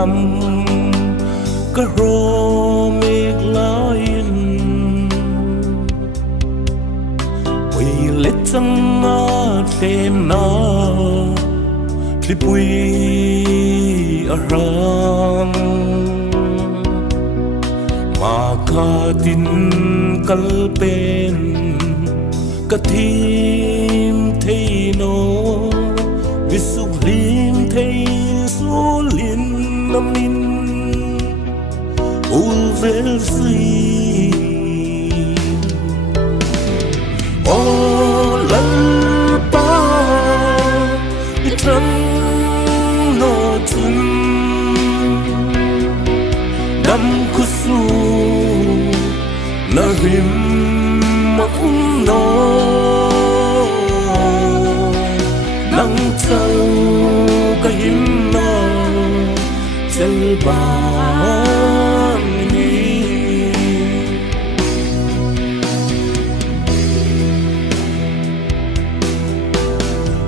lắm cả rô mệt lain vì lết chẳng ngã thêm na khi bụi arang mà cả tin kalpen cả tim thấy nó vì sục lim thấy số liên năm in ul vel si o lal pa itram no tun dam kusu na him ma no nang chau ka him no chel ban ni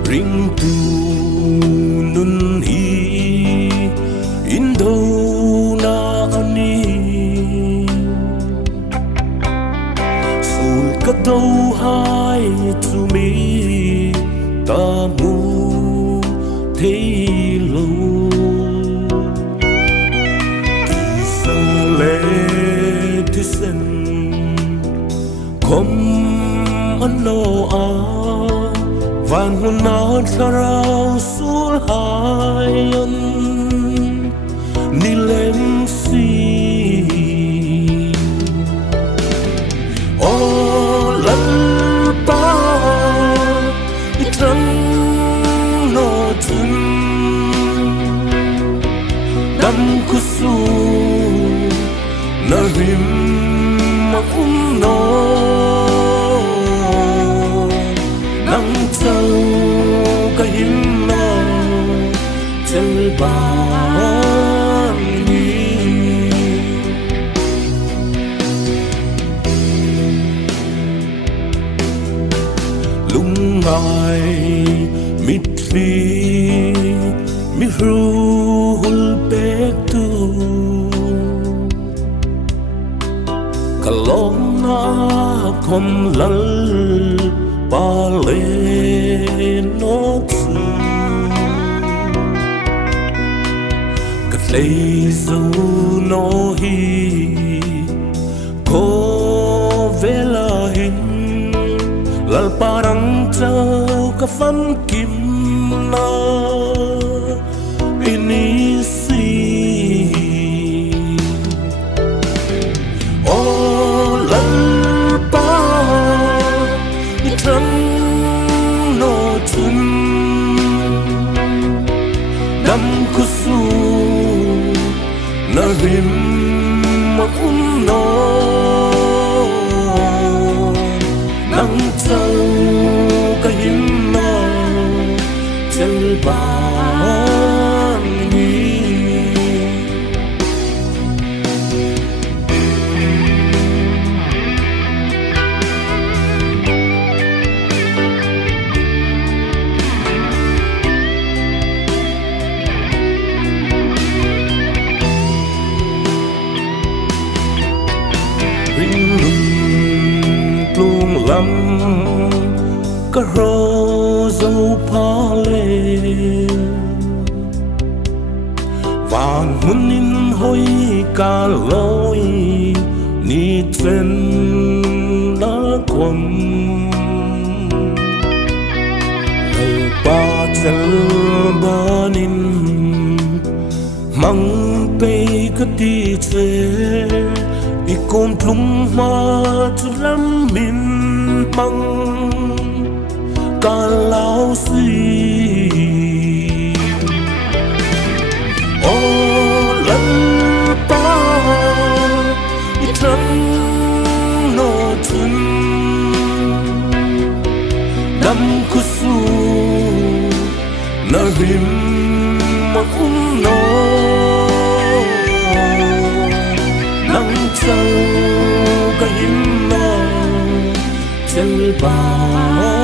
ring tu nun hi in do na ani sul ka do hai to me ta mu thấy lâu thì xa lệ thì sen không ăn nô à vàng hôn áo cha rau sul hai ân ni lem si o lal pa itram dam kusu na him ma no nang chau ka him no chel ban ni lung ngai mit li mi hul pek tu kalong na kom lal pa le nok su ka lei zo no hi ko vela hin lal parang chau ka fam kim na inisi o lal pa itram no tun dam kusu na him ma no nang chau ka him no chel ba lắm cả rô dâu pha lê vàng muốn in hôi cả lối ni trên đã quần lời ba chân ba nín mang bê cái đi chơi bị côn plung mà chút lắm mình măng cả lão gì ô lăn pa itram no tun dam kusu na him ma no nang chau ka him no chel ba